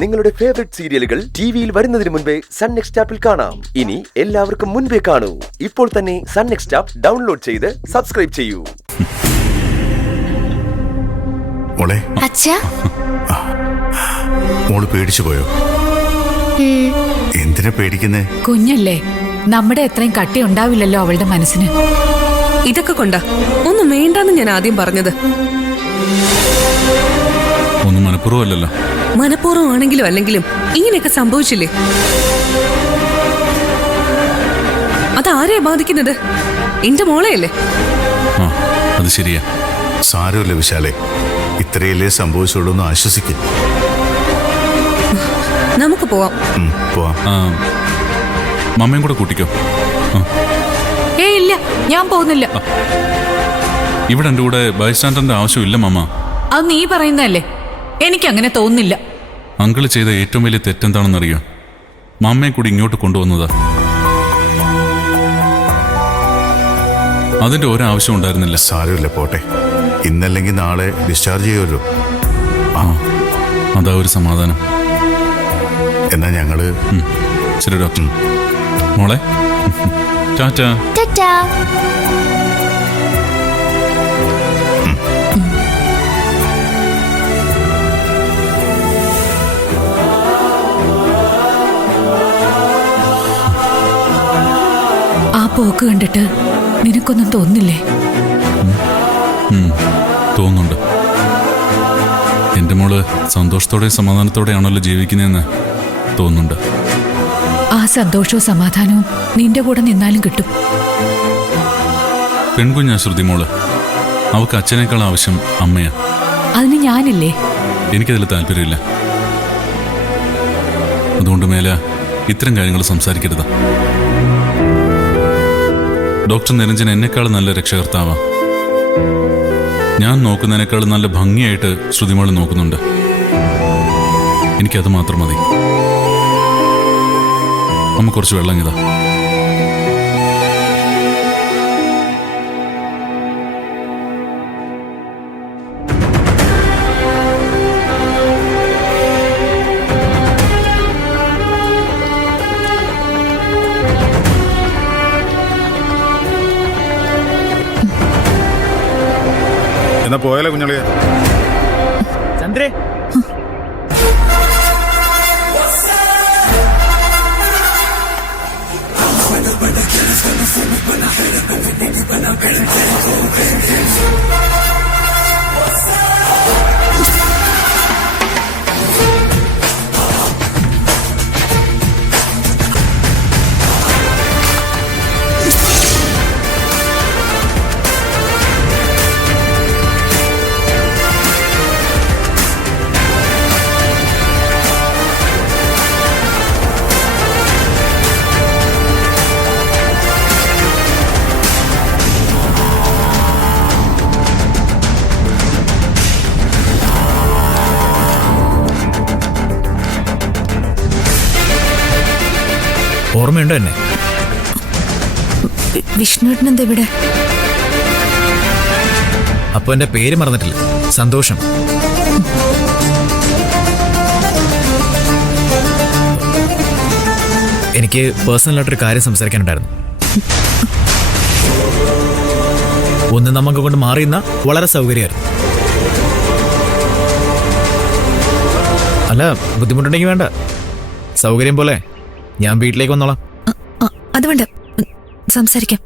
നിങ്ങളുടെ ഫേവറേറ്റ് സീരിയലുകൾ ടിവിയിൽ വരുന്നതിന് മുൻപേ സൺ നെക്സ്റ്റ് ആപ്പിൽ കാണാം. ഇനി എല്ലാവർക്കും മുൻപേ കാണൂ. ഇപ്പോൾ തന്നെ സൺ നെക്സ്റ്റ് ആപ്പ് ഡൗൺലോഡ് ചെയ്ത് സബ്സ്ക്രൈബ് ചെയ്യൂ. മോളെ, മോള് പേടിച്ചു പോയോ? എന്തിനാ പേടിക്കുന്നേ? കുഞ്ഞല്ലേ, നമ്മുടെ അത്രയും കട്ടി ഉണ്ടാവില്ലല്ലോ അവളുടെ മനസ്സിന്. ഇതൊക്കെ കൊണ്ടാ ഒന്നും വേണ്ടെന്ന് ഞാൻ ആദ്യം പറഞ്ഞത്. ഒന്നും മനഃപൂർവ്വമല്ലല്ലോ. മനഃപൂർവ്വം ആണെങ്കിലും അല്ലെങ്കിലും ഇങ്ങനെയൊക്കെ സംഭവിച്ചില്ലേ? അതാരെയാ ബാധിക്കുന്നത്? എന്റെ മോളെയല്ലേ? ആ, അത് ശരിയാ. സാരമില്ല വിശാലേ, ഇത്രയല്ലേ സംഭവിച്ചുള്ളൂ എന്ന് ആശ്വസിക്കും. നമുക്ക് പോവാം. പോവാം. മമ്മയും കൂടെ കൂട്ടിക്കോ. ഇല്ല, ഞാൻ പോകുന്നില്ല. ഇവിടെ എൻ്റെ കൂടെ ബൈസ്റ്റാൻഡറിന്റെ ആവശ്യമില്ല മമ്മ. അത് നീ പറയുന്നതല്ലേ, എനിക്കങ്ങനെ തോന്നുന്നില്ല. അങ്കിള് ചെയ്ത ഏറ്റവും വലിയ തെറ്റെന്താണെന്നറിയോ? മമ്മയെ കൂടി ഇങ്ങോട്ട് കൊണ്ടുവന്നതാ. അതിന്റെ ഒരാവശ്യം ഉണ്ടായിരുന്നില്ല. സാരമില്ല, പോട്ടെ. ഇന്നല്ലെങ്കിൽ നാളെ ഡിസ്ചാർജ് ചെയ്യുമല്ലോ. അതാ ഒരു സമാധാനം. എന്നാ ഞങ്ങള് ശരി ഡോക്ടർ. മോളെ, ടാറ്റാ. ആ പോക്ക് കണ്ടിട്ട് നിനക്കൊന്നും തോന്നില്ലേ? തോന്നുന്നുണ്ട്. എന്റെ മോള് സന്തോഷത്തോടെ സമാധാനത്തോടെയാണല്ലോ ജീവിക്കുന്നതെന്ന് തോന്നുന്നുണ്ട്. ആ സന്തോഷവും സമാധാനവും നിന്റെ കൂടെ നിന്നാലും കിട്ടും. പെൺകുഞ്ഞാ ശ്രുതി മോള്. അവൾക്ക് അച്ഛനേക്കാൾ ആവശ്യം അമ്മയാ. അതിന് ഞാനില്ലേ? എനിക്കതിൽ താല്പര്യമില്ല. അതുകൊണ്ട് മേല ഇത്തരം കാര്യങ്ങൾ സംസാരിക്കരുത്. ഡോക്ടർ നിരഞ്ജൻ എന്നെക്കാൾ നല്ല രക്ഷകർത്താവാ. ഞാൻ നോക്കുന്നതിനേക്കാൾ നല്ല ഭംഗിയായിട്ട് ശ്രുതിമോള് നോക്കുന്നുണ്ട്. എനിക്കത് മാത്രം മതി. അമ്മ കുറച്ച് വെള്ളം ഇതാ. എന്നാ പോയാലോ കുഞ്ഞളിയ? ചന്ദ്രേ, ഓർമ്മയുണ്ടോ എന്നെ? വിഷ്ണുവേട്ടനെന്താ ഇവിടെ? അപ്പൊ എന്റെ പേര് മറന്നിട്ടില്ല. സന്തോഷം. എനിക്ക് പേഴ്സണലായിട്ടൊരു കാര്യം സംസാരിക്കാനുണ്ടായിരുന്നു. ഒന്ന് നമുക്ക് കൊണ്ട് മാറിയുന്ന വളരെ സൗകര്യമായിരുന്നു. അല്ല, ബുദ്ധിമുട്ടുണ്ടെങ്കിൽ വേണ്ട, സൗകര്യം പോലെ ഞാൻ വീട്ടിലേക്ക് വന്നോളാം. അത് വേണ്ട, സംസാരിക്കാം.